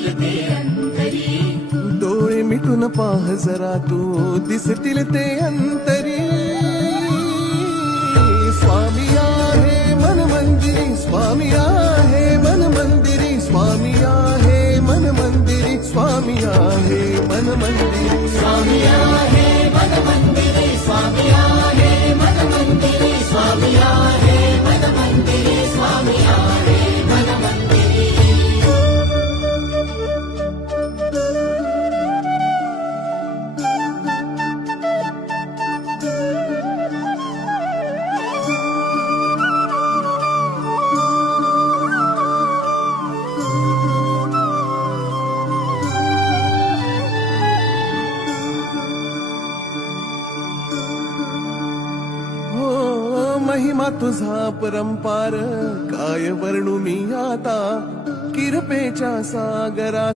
दिसतील ते अंतरी. डोळे मिटून पाह जरा तू दिसतील ते अंतरी. स्वामी आहे मन मंदिरी, स्वामी आहे मन मंदिरी, स्वामी आहे मन मंदिरी, स्वामी आहे मन मंदिरी. स्वामी आहे मन मंदिरी, स्वामी आहे मन मंदिरी, स्वामी आहे मन मंदिरी, स्वामी आहे मन मंदिरी. महिमा तुझा परंपार काय वर्णू मी आता. किरपेच्या सागरात